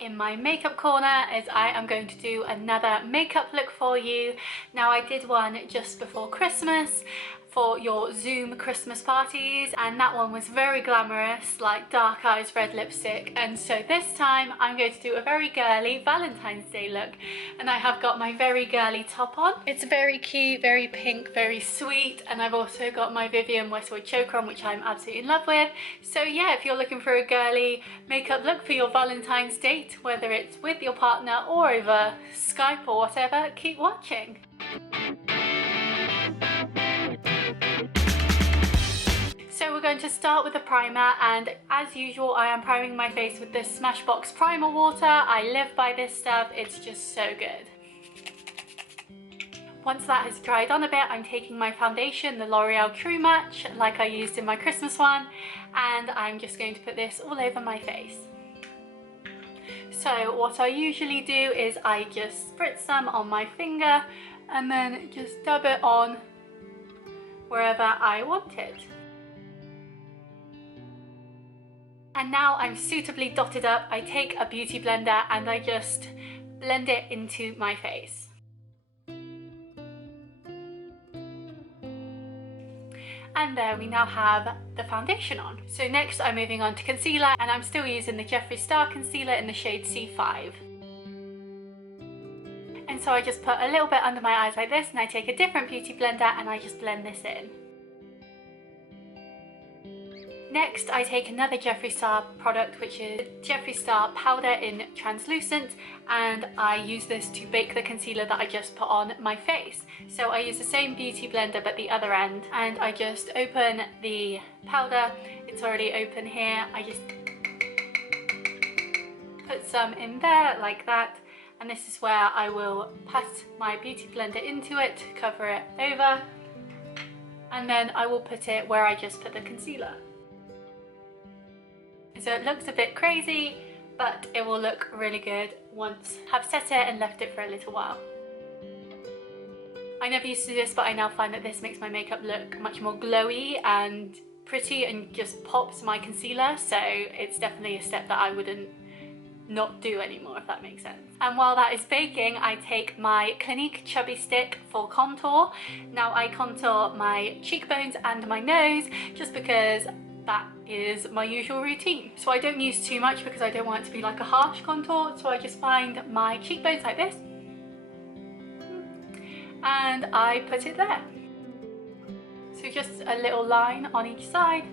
in my makeup corner as I am going to do another makeup look for you. Now I did one just before Christmas for your Zoom Christmas parties, and that one was very glamorous, like dark eyes, red lipstick, and so this time I'm going to do a very girly Valentine's Day look, and I have got my very girly top on. It's very cute, very pink, very sweet, and I've also got my Vivienne Westwood choker on, which I'm absolutely in love with. So yeah, if you're looking for a girly makeup look for your Valentine's date, whether it's with your partner or over Skype or whatever, keep watching. So we're going to start with the primer, and as usual I am priming my face with this Smashbox primer water. I live by this stuff, it's just so good. Once that has dried on a bit, I'm taking my foundation, the L'Oreal True Match, like I used in my Christmas one, and I'm just going to put this all over my face. So what I usually do is I just spritz some on my finger and then just dab it on wherever I want it. And now I'm suitably dotted up, I take a beauty blender and I just blend it into my face. And there we now have the foundation on. So next I'm moving on to concealer, and I'm still using the Jeffree Star concealer in the shade C5. And so I just put a little bit under my eyes like this, and I take a different beauty blender and I just blend this in. Next, I take another Jeffree Star product, which is Jeffree Star powder in translucent, and I use this to bake the concealer that I just put on my face. So I use the same beauty blender but the other end, and I just open the powder. It's already open here. I just put some in there like that, and this is where I will pat my beauty blender into it, cover it over, and then I will put it where I just put the concealer. So it looks a bit crazy, but it will look really good once I've set it and left it for a little while. I never used to do this, but I now find that this makes my makeup look much more glowy and pretty and just pops my concealer, so it's definitely a step that I wouldn't not do anymore, if that makes sense. And while that is baking, I take my Clinique Chubby Stick for contour. Now I contour my cheekbones and my nose just because that is my usual routine. So I don't use too much because I don't want it to be like a harsh contour, so I just find my cheekbones like this and I put it there. So just a little line on each side,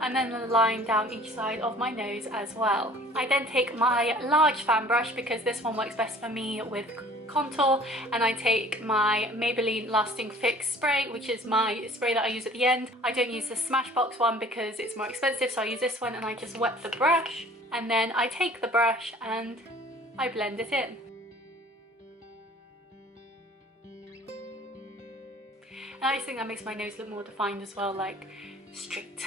and then a line down each side of my nose as well. I then take my large fan brush because this one works best for me with contour, and I take my Maybelline Lasting Fix spray, which is my spray that I use at the end. I don't use the Smashbox one because it's more expensive, so I use this one, and I just wet the brush, and then I take the brush and I blend it in. And I just think that makes my nose look more defined as well, like straight.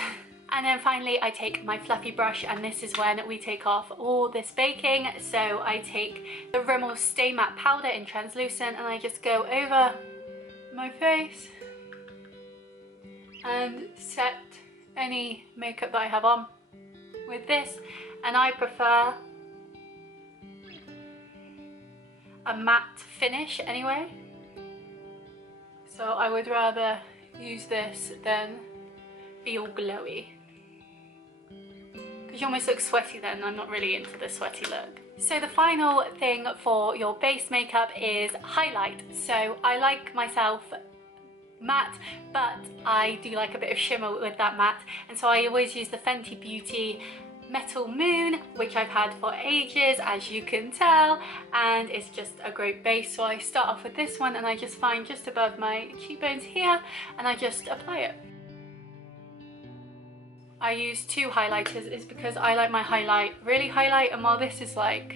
And then finally I take my fluffy brush, and this is when we take off all this baking. So I take the Rimmel Stay Matte powder in translucent, and I just go over my face and set any makeup that I have on with this. And I prefer a matte finish anyway, so I would rather use this than be all glowy, because you almost look sweaty then. I'm not really into the sweaty look. So the final thing for your base makeup is highlight. So I like myself matte, but I do like a bit of shimmer with that matte, and so I always use the Fenty Beauty Metal Moon, which I've had for ages, as you can tell, and it's just a great base. So I start off with this one, and I just find just above my cheekbones here, and I just apply it. I use two highlighters is because I like my highlight really highlight, and while this is like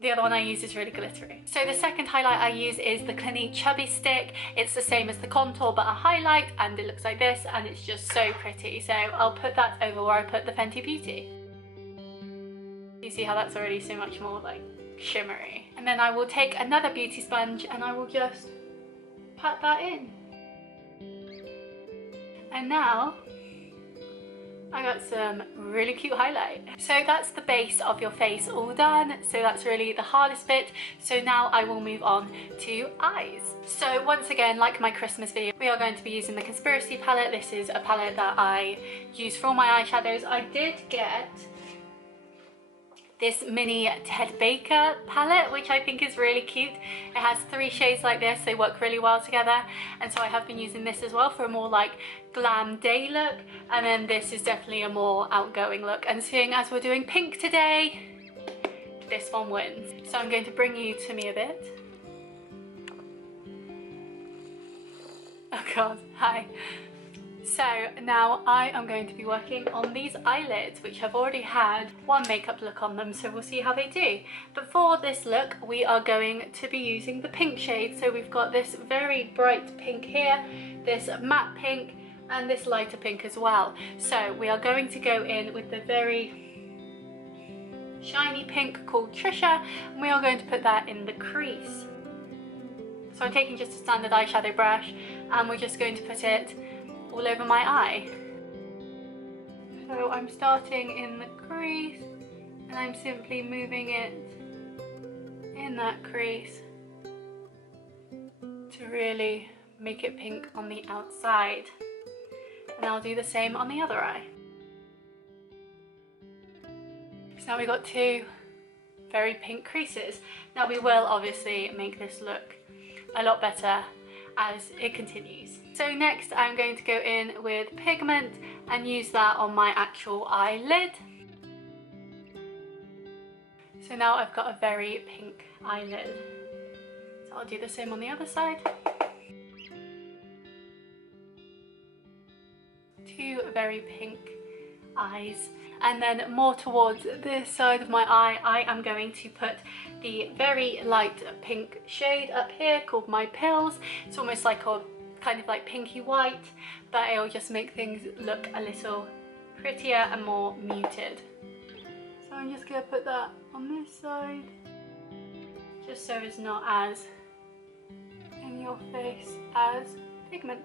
the other one I use is really glittery. So the second highlight I use is the Clinique Chubby Stick. It's the same as the contour but a highlight, and it looks like this, and it's just so pretty. So I'll put that over where I put the Fenty Beauty. You see how that's already so much more like shimmery. And then I will take another beauty sponge and I will just pat that in. And now I got some really cute highlight. So that's the base of your face all done. So that's really the hardest bit. So now I will move on to eyes. So once again, like my Christmas video, we are going to be using the Conspiracy palette. This is a palette that I use for all my eyeshadows. I did get this mini Ted Baker palette, which I think is really cute. It has 3 shades like this, they work really well together, and so I have been using this as well for a more like glam day look, and then this is definitely a more outgoing look, and seeing as we're doing pink today, this one wins. So I'm going to bring you to me a bit. Oh god, hi. So now I am going to be working on these eyelids, which have already had one makeup look on them, so we'll see how they do. But for this look, we are going to be using the pink shade. So we've got this very bright pink here, this matte pink, and this lighter pink as well. So we are going to go in with the very shiny pink called Trisha, and we are going to put that in the crease. So I'm taking just a standard eyeshadow brush, and we're just going to put it all over my eye. So I'm starting in the crease, and I'm simply moving it in that crease to really make it pink on the outside. And I'll do the same on the other eye. So now we've got 2 very pink creases. Now we will obviously make this look a lot better as it continues. So next I'm going to go in with pigment and use that on my actual eyelid. So now I've got a very pink eyelid. So I'll do the same on the other side. 2 very pink eyes. And then more towards this side of my eye, I am going to put the very light pink shade up here called My Pills. It's almost like a kind of like pinky white, but it'll just make things look a little prettier and more muted. So I'm just going to put that on this side, just so it's not as in your face as pigment.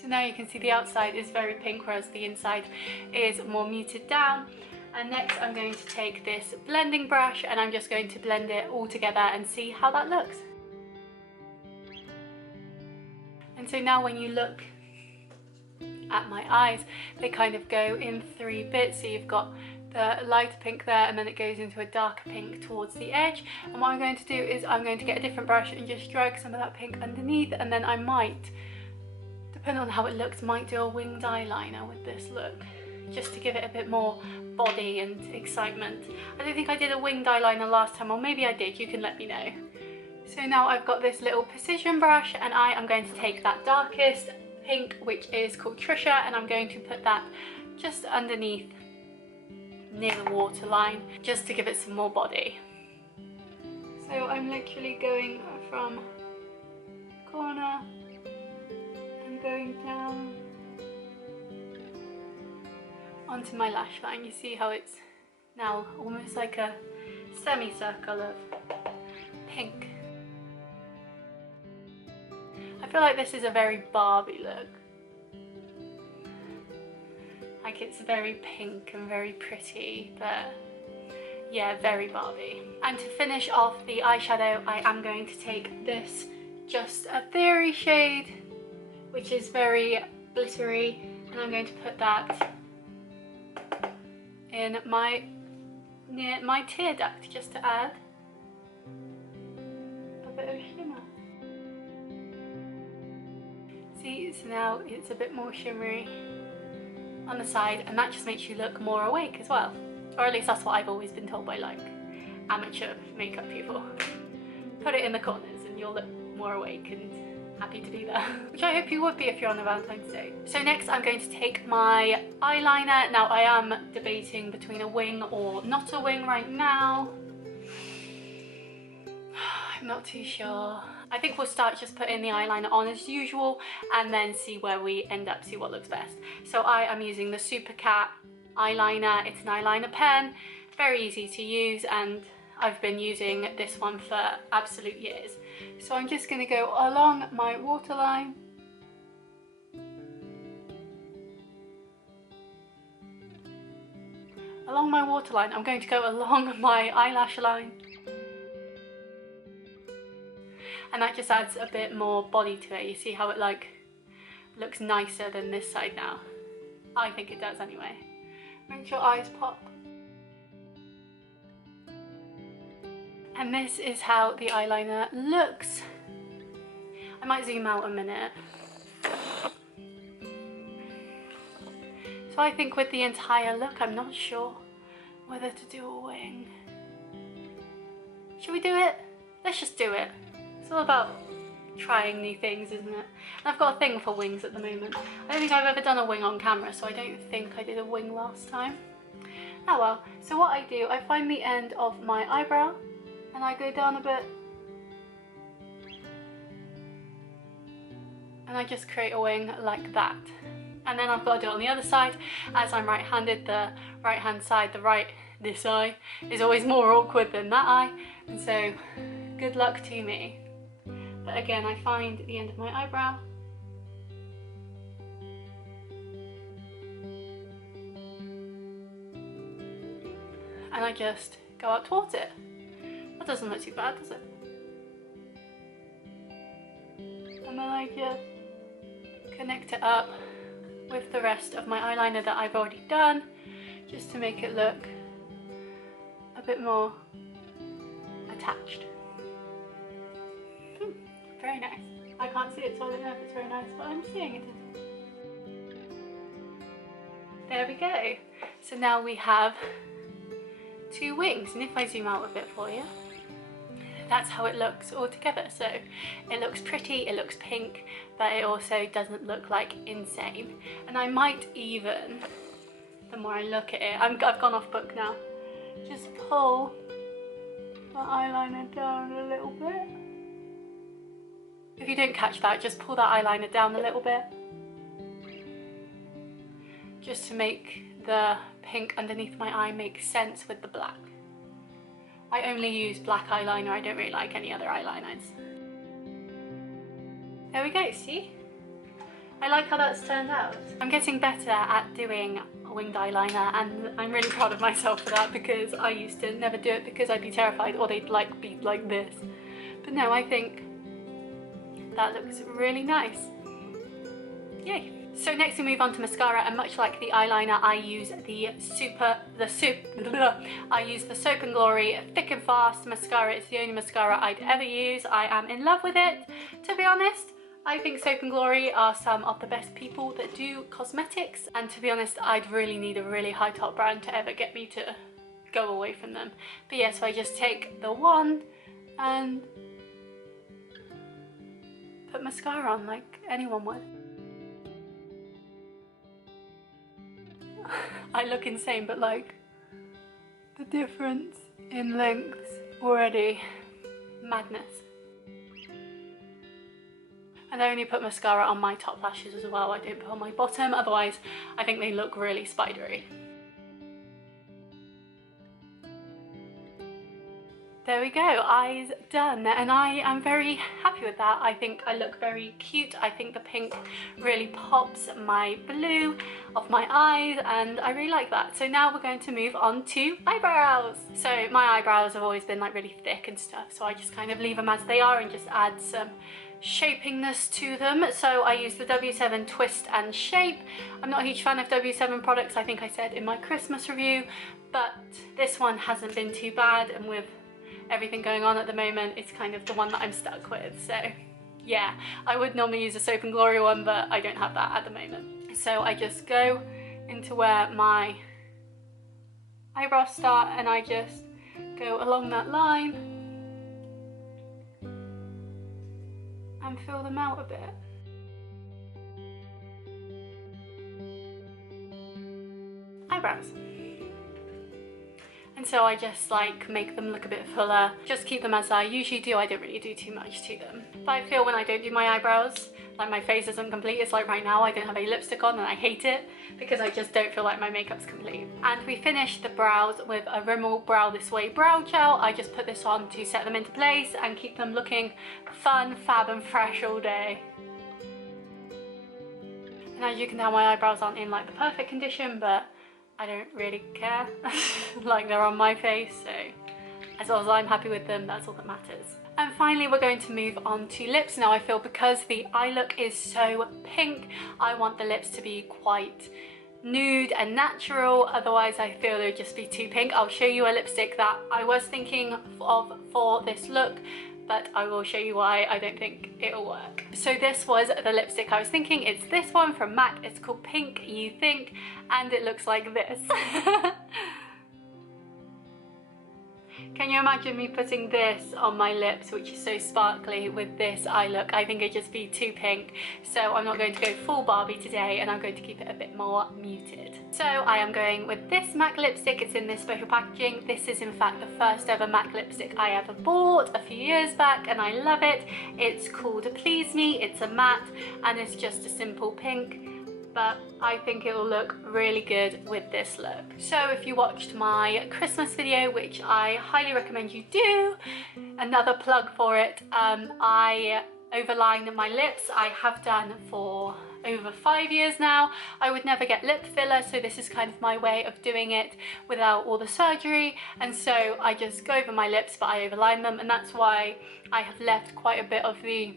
So now you can see the outside is very pink, whereas the inside is more muted down. And next I'm going to take this blending brush and I'm just going to blend it all together and see how that looks. And so now when you look at my eyes, they kind of go in 3 bits. So you've got the lighter pink there, and then it goes into a darker pink towards the edge. And what I'm going to do is I'm going to get a different brush and just drag some of that pink underneath, and then I might, depending on how it looks, might do a winged eyeliner with this look, just to give it a bit more body and excitement. I don't think I did a winged eyeliner last time, or maybe I did, you can let me know. So now I've got this little precision brush, and I am going to take that darkest pink, which is called Trisha, and I'm going to put that just underneath near the waterline, just to give it some more body. So I'm literally going from the corner and going down onto my lash line. You see how it's now almost like a semicircle of pink. I feel like this is a very Barbie look. Like it's very pink and very pretty, but yeah, very Barbie. And to finish off the eyeshadow, I am going to take this Just a Theory shade, which is very glittery, and I'm going to put that in near my tear duct, just to add a bit of shimmer. See, so now it's a bit more shimmery on the side, and that just makes you look more awake as well. Or at least that's what I've always been told by like amateur makeup people. Put it in the corners and you'll look more awake and happy to be there. Which I hope you would be if you're on a Valentine's Day. So next I'm going to take my eyeliner. Now I am debating between a wing or not a wing right now. I'm not too sure. I think we'll start just putting the eyeliner on as usual and then see where we end up, see what looks best. So I am using the Super Cat eyeliner. It's an eyeliner pen, very easy to use, and I've been using this one for absolute years. So I'm just going to go along my waterline along my waterline, I'm going to go along my eyelash line. And that just adds a bit more body to it. You see how it like looks nicer than this side now? I think it does anyway. Make your eyes pop. And this is how the eyeliner looks. I might zoom out a minute. So I think with the entire look, I'm not sure whether to do a wing. Should we do it? Let's just do it. It's all about trying new things, isn't it? And I've got a thing for wings at the moment. I don't think I've ever done a wing on camera, so I don't think I did a wing last time. Oh well. So what I do, I find the end of my eyebrow and I go down a bit. And I just create a wing like that. And then I've got to do it on the other side. As I'm right-handed, the right-hand side, this eye, is always more awkward than that eye. And so, good luck to me. But again, I find the end of my eyebrow. And I just go up towards it. That doesn't look too bad, does it? And then I just connect it up with the rest of my eyeliner that I've already done, just to make it look a bit more attached. Very nice. I can't see it, so I don't know if it's very nice, but I'm seeing it. There we go. So now we have two wings, and if I zoom out a bit for you, that's how it looks all together. So it looks pretty, it looks pink, but it also doesn't look like insane. And I might even, the more I look at it, I've gone off book now, just pull the eyeliner down a little bit. If you don't catch that, just pull that eyeliner down a little bit, just to make the pink underneath my eye make sense with the black. I only use black eyeliner, I don't really like any other eyeliners. There we go, see? I like how that's turned out. I'm getting better at doing winged eyeliner, and I'm really proud of myself for that, because I used to never do it because I'd be terrified or they'd like be like this. But no, I think that looks really nice. Yay. So next we move on to mascara, and much like the eyeliner, I use the Soap and Glory Thick and Fast mascara. It's the only mascara I'd ever use. I am in love with it, to be honest. I think Soap and Glory are some of the best people that do cosmetics, and to be honest, I'd really need a really high top brand to ever get me to go away from them. But yeah, so I just take the wand and put mascara on like anyone would. I look insane, but like, the difference in lengths already, madness. And I only put mascara on my top lashes as well, I don't put on my bottom, otherwise I think they look really spidery. There we go, eyes done, and I am very happy with that. I think I look very cute. I think the pink really pops my blue off my eyes, and I really like that. So now we're going to move on to eyebrows. So my eyebrows have always been like really thick and stuff, so I just kind of leave them as they are and just add some shapiness to them. So I use the W7 Twist and Shape. I'm not a huge fan of W7 products, I think I said in my Christmas review, but this one hasn't been too bad, and with everything going on at the moment, it's kind of the one that I'm stuck with. So yeah, I would normally use a Soap and Glory one, but I don't have that at the moment. So I just go into where my eyebrows start, and I just go along that line and fill them out a bit. Eyebrows. And so I just like make them look a bit fuller, just keep them as I usually do. I don't really do too much to them. But I feel when I don't do my eyebrows, like my face isn't complete. It's like right now I don't have any lipstick on, and I hate it because I just don't feel like my makeup's complete. And we finish the brows with a Rimmel Brow This Way brow gel. I just put this on to set them into place and keep them looking fun, fab and fresh all day. And as you can tell, my eyebrows aren't in like the perfect condition, but I don't really care. Like, they're on my face, so as long as I'm happy with them, that's all that matters. And finally, we're going to move on to lips. Now, I feel because the eye look is so pink, I want the lips to be quite nude and natural, otherwise I feel it would just be too pink. I'll show you a lipstick that I was thinking of for this look, but I will show you why I don't think it'll work. So this was the lipstick I was thinking. It's this one from MAC. It's called Pink You Think, and it looks like this. Can you imagine me putting this on my lips, which is so sparkly, with this eye look? I think it'd just be too pink. So I'm not going to go full Barbie today, and I'm going to keep it a bit more muted. So I am going with this MAC lipstick. It's in this special packaging. This is in fact the first ever MAC lipstick I ever bought a few years back, and I love it. It's called Please Me. It's a matte, and it's just a simple pink, but I think it will look really good with this look. So if you watched my Christmas video, which I highly recommend you do, another plug for it, I overline my lips. I have done for over 5 years now. I would never get lip filler, so this is kind of my way of doing it without all the surgery, and so I just go over my lips, but I overline them, and that's why I have left quite a bit of the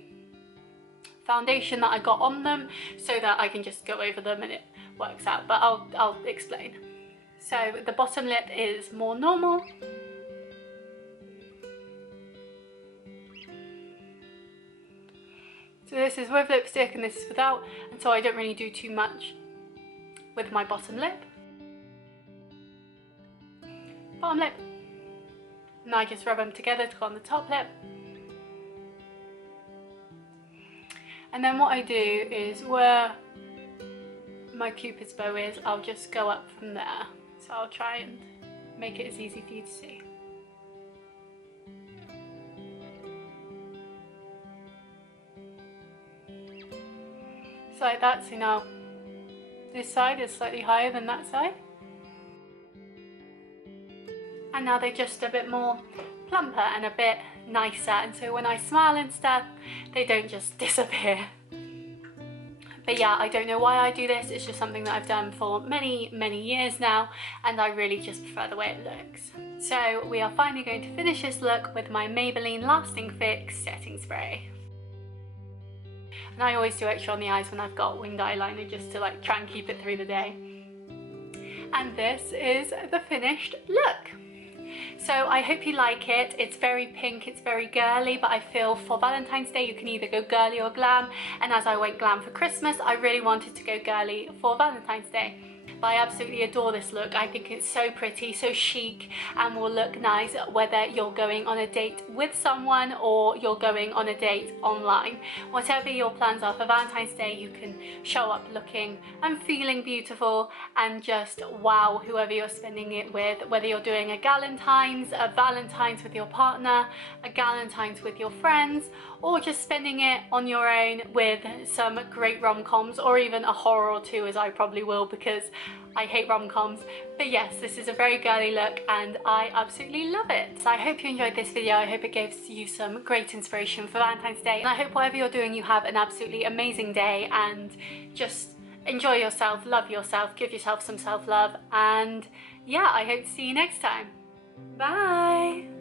foundation that I got on them, so that I can just go over them and it works out, but I'll explain. So the bottom lip is more normal. So this is with lipstick and this is without, and so I don't really do too much with my bottom lip. Bottom lip. And I just rub them together to go on the top lip. And then what I do is where my cupid's bow is, I'll just go up from there. So I'll try and make it as easy for you to see. So like that. So now this side is slightly higher than that side. And now they're just a bit more plumper and a bit nicer, and so when I smile and stuff, they don't just disappear. But yeah, I don't know why I do this. It's just something that I've done for many years now, and I really just prefer the way it looks. So we are finally going to finish this look with my Maybelline Lasting Fix setting spray. And I always do extra on the eyes when I've got winged eyeliner, just to like try and keep it through the day. And this is the finished look. So I hope you like it. It's very pink, it's very girly, but I feel for Valentine's Day you can either go girly or glam, and as I went glam for Christmas, I really wanted to go girly for Valentine's Day. But I absolutely adore this look. I think it's so pretty, so chic, and will look nice whether you're going on a date with someone or you're going on a date online. Whatever your plans are for Valentine's Day, you can show up looking and feeling beautiful and just wow whoever you're spending it with, whether you're doing a Galentine's, a Valentine's with your partner, a Galentine's with your friends, or just spending it on your own with some great rom-coms, or even a horror or two, as I probably will, because I hate rom-coms. But yes, this is a very girly look and I absolutely love it. So I hope you enjoyed this video. I hope it gives you some great inspiration for Valentine's Day, and I hope whatever you're doing you have an absolutely amazing day, and just enjoy yourself, love yourself, give yourself some self-love, and yeah, I hope to see you next time. Bye!